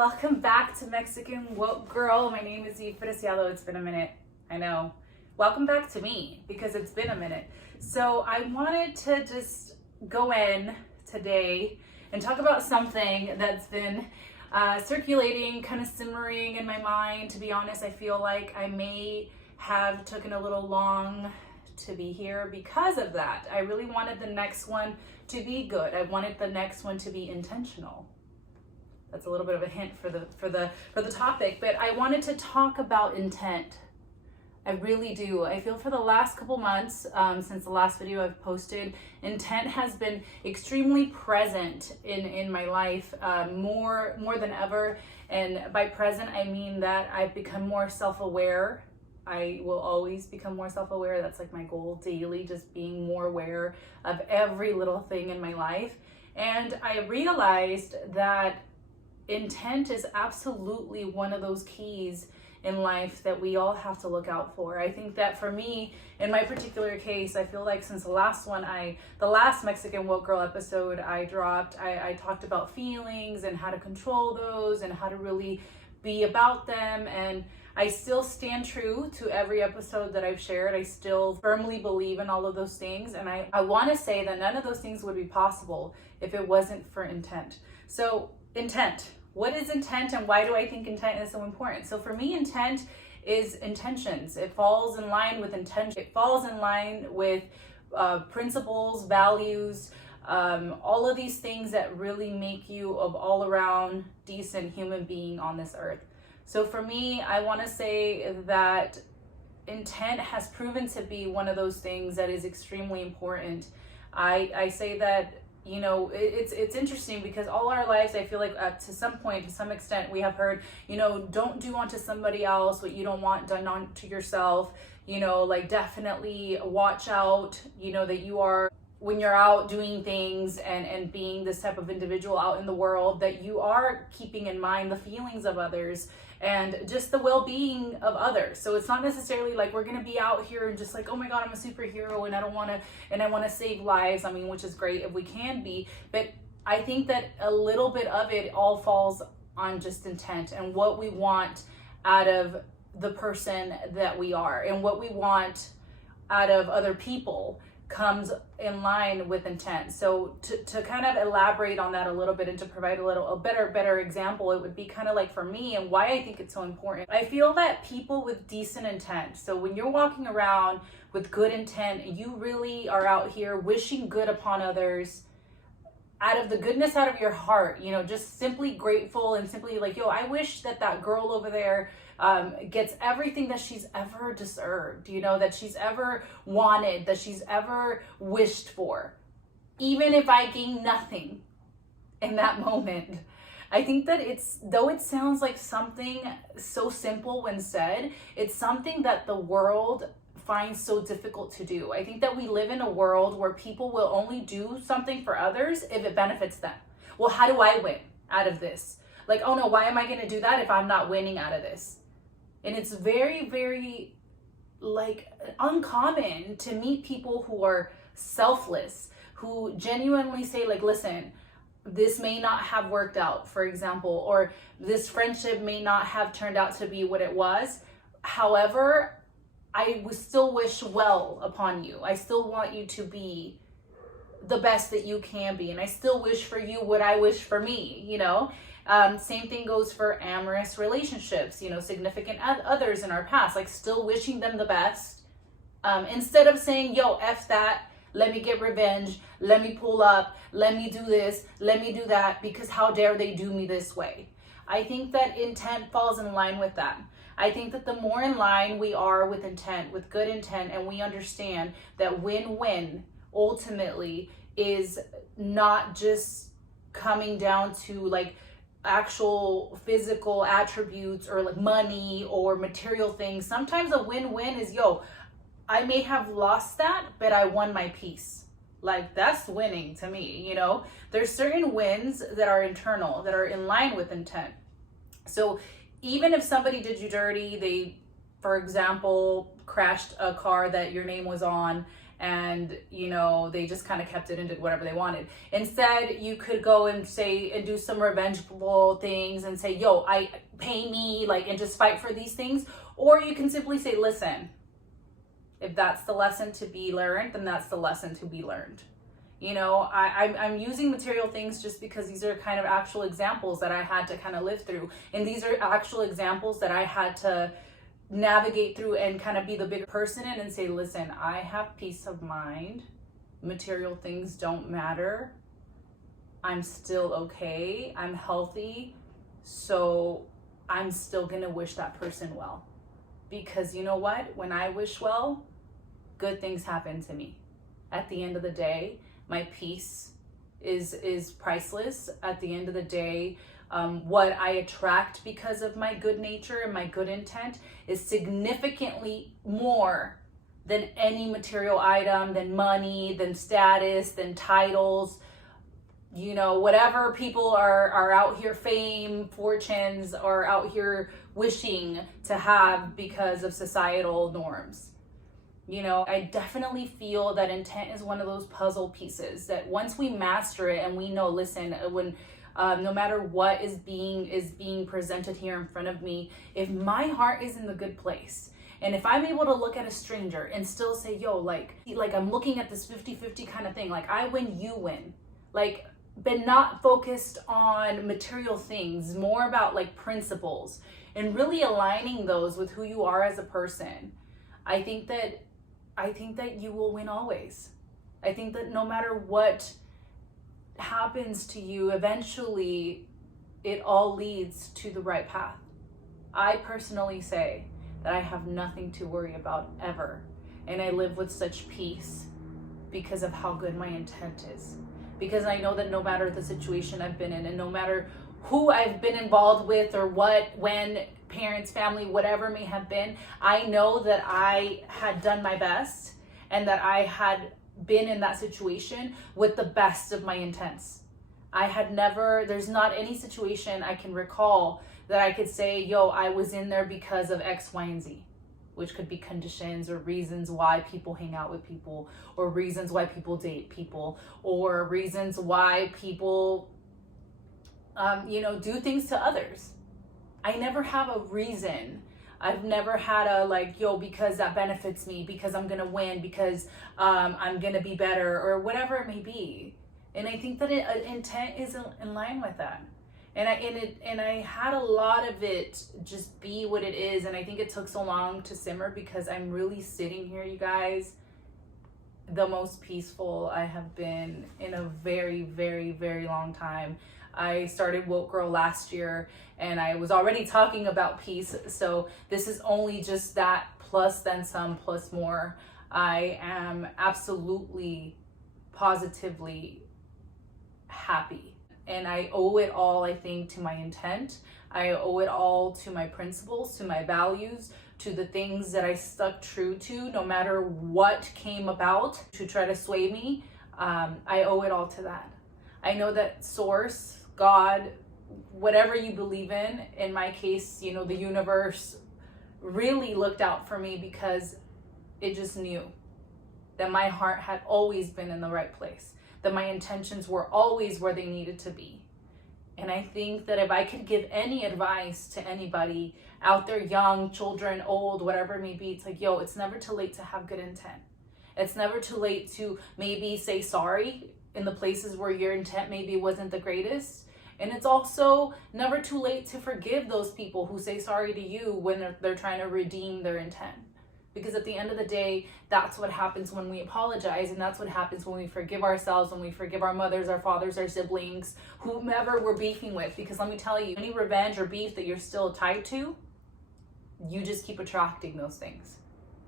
welcome back to Mexican Woke Girl. My name is Eve Preciado. It's been a minute, I know. Welcome back to me, because it's been a minute. So I wanted to just go in today and talk about something that's been circulating, kind of simmering in my mind. To be honest, I feel like I may have taken a little long to be here because of that. I really wanted the next one to be good. I wanted the next one to be intentional. That's a little bit of a hint for the topic, but I wanted to talk about intent. I really do. I feel for the last couple months, since the last video I've posted, intent has been extremely present in my life, more than ever. And by present, I mean that I've become more self-aware. I will always become more self-aware. That's like my goal daily, just being more aware of every little thing in my life. And I realized that intent is absolutely one of those keys in life that we all have to look out for. I think that for me, in my particular case, I feel like since the last Mexican Woke Girl episode I dropped, I talked about feelings and how to control those and how to really be about them. And I still stand true to every episode that I've shared. I still firmly believe in all of those things. And I want to say that none of those things would be possible if it wasn't for intent. So intent. What is intent, and why do I think intent is so important? So for me, intent is intentions. It falls in line with intention. It falls in line with principles, values, all of these things that really make you an all-around decent human being on this earth. So for me, I want to say that intent has proven to be one of those things that is extremely important. I say that, you know, it's interesting because all our lives, I feel like to some point, to some extent, we have heard, you know, don't do unto somebody else what you don't want done unto yourself. You know, like definitely watch out, you know, that you are, when you're out doing things and being this type of individual out in the world, that you are keeping in mind the feelings of others and just the well-being of others. So it's not necessarily like we're gonna be out here and just like, oh my God, I'm a superhero and I wanna save lives. I mean, which is great if we can be, but I think that a little bit of it all falls on just intent and what we want out of the person that we are, and what we want out of other people comes in line with intent. So to kind of elaborate on that a little bit and to provide a better example, it would be kind of like for me and why I think it's so important. I feel that people with decent intent, so when you're walking around with good intent, you really are out here wishing good upon others out of the goodness out of your heart, you know, just simply grateful and simply like, yo, I wish that girl over there gets everything that she's ever deserved, you know, that she's ever wanted, that she's ever wished for. Even if I gain nothing in that moment. I think that though it sounds like something so simple when said, it's something that the world finds so difficult to do. I think that we live in a world where people will only do something for others if it benefits them. Well, how do I win out of this? Like, oh no, why am I going to do that if I'm not winning out of this? And it's very, very like uncommon to meet people who are selfless, who genuinely say like, listen, this may not have worked out, for example, or this friendship may not have turned out to be what it was. However, I would still wish well upon you. I still want you to be the best that you can be. And I still wish for you what I wish for me, you know? Same thing goes for amorous relationships, you know, significant others in our past, like still wishing them the best. Instead of saying, yo, F that, let me get revenge, let me pull up, let me do this, let me do that, because how dare they do me this way? I think that intent falls in line with that. I think that the more in line we are with intent, with good intent, and we understand that win-win ultimately is not just coming down to like actual physical attributes or like money or material things. Sometimes a win-win is, yo, I may have lost that, but I won my peace. Like that's winning to me, you know? There's certain wins that are internal, that are in line with intent. So even if somebody did you dirty, they, for example, crashed a car that your name was on and they just kind of kept it and did whatever they wanted. Instead, you could go and say and do some revengeful things and say, yo, I pay me, like, and just fight for these things. Or you can simply say, listen, if that's the lesson to be learned, then that's the lesson to be learned. I'm using material things just because these are kind of actual examples that I had to kind of live through. And these are actual examples that I had to navigate through and kind of be the bigger person in and say, listen, I have peace of mind. Material things don't matter. I'm still okay. I'm healthy. So I'm still going to wish that person well. Because you know what? When I wish well, good things happen to me. At the end of the day, my peace is priceless. At the end of the day, what I attract because of my good nature and my good intent is significantly more than any material item, than money, than status, than titles, whatever people are out here, fame, fortunes, are out here wishing to have because of societal norms. I definitely feel that intent is one of those puzzle pieces that once we master it and we know, listen, when no matter what is being presented here in front of me, if my heart is in the good place, and if I'm able to look at a stranger and still say, yo, like I'm looking at this 50-50 kind of thing, like I win, you win, like, but not focused on material things, more about like principles and really aligning those with who you are as a person. I think that you will win always. I think that no matter what happens to you, eventually it all leads to the right path. I personally say that I have nothing to worry about ever. And I live with such peace because of how good my intent is. Because I know that no matter the situation I've been in and no matter who I've been involved with or what, when, parents, family, whatever may have been, I know that I had done my best and that I had been in that situation with the best of my intents. There's not any situation I can recall that I could say, yo, I was in there because of X, Y, and Z, which could be conditions or reasons why people hang out with people, or reasons why people date people, or reasons why people, do things to others. I never have a reason. I've never had a because that benefits me, because I'm gonna win, because I'm gonna be better, or whatever it may be. And I think that intent is in line with that. And I had a lot of it just be what it is. And I think it took so long to simmer because I'm really sitting here, you guys, the most peaceful I have been in a very, very, very long time. I started Woke Girl last year and I was already talking about peace. So this is only just that plus then some plus more. I am absolutely, positively happy. And I owe it all, I think, to my intent. I owe it all to my principles, to my values, to the things that I stuck true to, no matter what came about to try to sway me. I owe it all to that. I know that source, God, whatever you believe in my case, the universe really looked out for me because it just knew that my heart had always been in the right place, that my intentions were always where they needed to be. And I think that if I could give any advice to anybody out there, young, children, old, whatever it may be, it's like, yo, it's never too late to have good intent. It's never too late to maybe say sorry in the places where your intent maybe wasn't the greatest. And it's also never too late to forgive those people who say sorry to you when they're trying to redeem their intent. Because at the end of the day, that's what happens when we apologize, and that's what happens when we forgive ourselves, when we forgive our mothers, our fathers, our siblings, whomever we're beefing with. Because let me tell you, any revenge or beef that you're still tied to, you just keep attracting those things.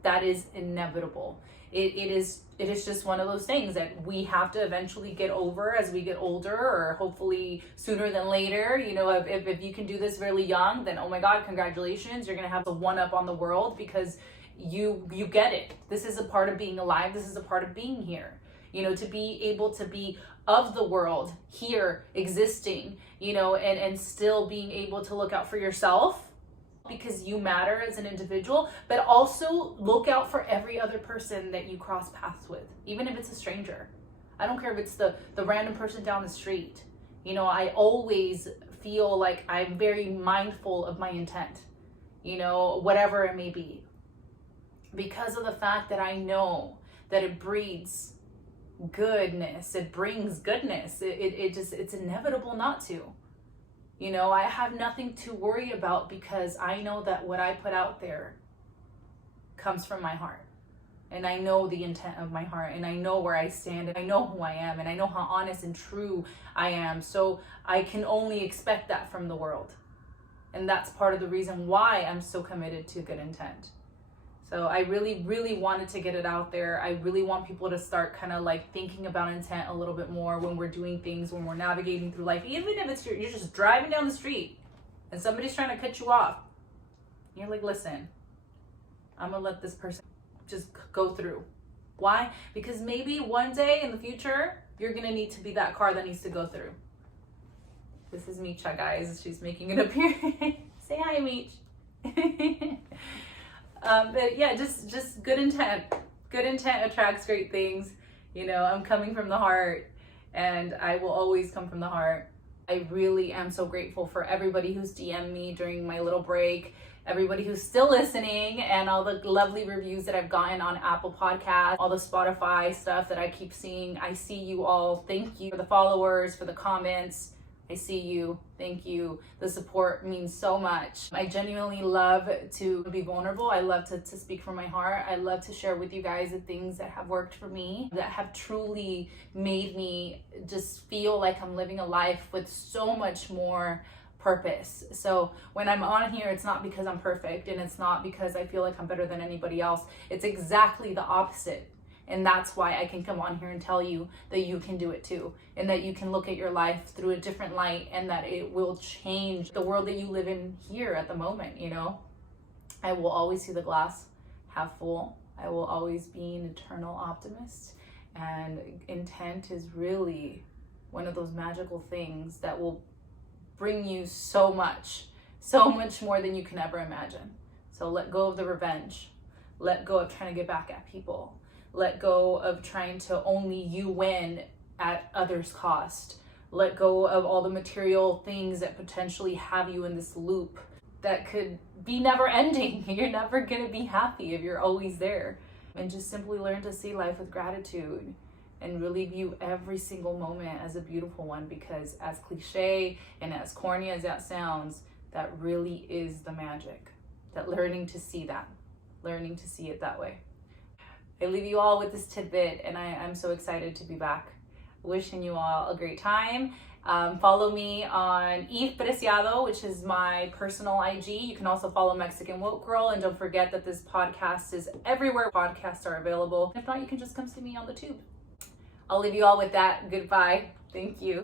That is inevitable. It is just one of those things that we have to eventually get over as we get older, or hopefully sooner than later. If you can do this really young, then oh my God, congratulations. You're going to have the one up on the world because you get it. This is a part of being alive. This is a part of being here. To be able to be of the world, here, existing, and still being able to look out for yourself. because you matter as an individual, but also look out for every other person that you cross paths with, even if it's a stranger. I don't care if it's the random person down the street. You know, I always feel like I'm very mindful of my intent, you know, whatever it may be, because of the fact that I know that it breeds goodness, it brings goodness. It's inevitable not to. You know, I have nothing to worry about because I know that what I put out there comes from my heart. And I know the intent of my heart, and I know where I stand, and I know who I am, and I know how honest and true I am. So I can only expect that from the world. And that's part of the reason why I'm so committed to good intent. So I really, really wanted to get it out there. I really want people to start kind of like thinking about intent a little bit more when we're doing things, when we're navigating through life. Even if it's you're just driving down the street and somebody's trying to cut you off. You're like, listen, I'm going to let this person just go through. Why? Because maybe one day in the future, you're going to need to be that car that needs to go through. This is Micha, guys. She's making an appearance. Say hi, Mich. But yeah, just good intent. Good intent attracts great things. You know, I'm coming from the heart, and I will always come from the heart. I really am so grateful for everybody who's DM'd me during my little break, everybody who's still listening, and all the lovely reviews that I've gotten on Apple Podcasts, all the Spotify stuff that I keep seeing. I see you all. Thank you for the followers, for the comments. I see you. Thank you. The support means so much. I genuinely love to be vulnerable. I love to speak from my heart. I love to share with you guys the things that have worked for me, that have truly made me just feel like I'm living a life with so much more purpose. So when I'm on here, it's not because I'm perfect, and it's not because I feel like I'm better than anybody else. It's exactly the opposite. And that's why I can come on here and tell you that you can do it too, and that you can look at your life through a different light, and that it will change the world that you live in here at the moment. You know, I will always see the glass half full. I will always be an eternal optimist, and intent is really one of those magical things that will bring you so much more than you can ever imagine. So let go of the revenge. Let go of trying to get back at people. Let go of trying to only you win at others' cost. Let go of all the material things that potentially have you in this loop that could be never ending. You're never going to be happy if you're always there. And just simply learn to see life with gratitude and really view every single moment as a beautiful one, because as cliche and as corny as that sounds, that really is the magic. That learning to see it that way. I leave you all with this tidbit, and I'm so excited to be back. Wishing you all a great time. Follow me on Eve Preciado, which is my personal IG. You can also follow Mexican Woke Girl, and don't forget that this podcast is everywhere podcasts are available. If not, you can just come see me on the tube. I'll leave you all with that. Goodbye. Thank you.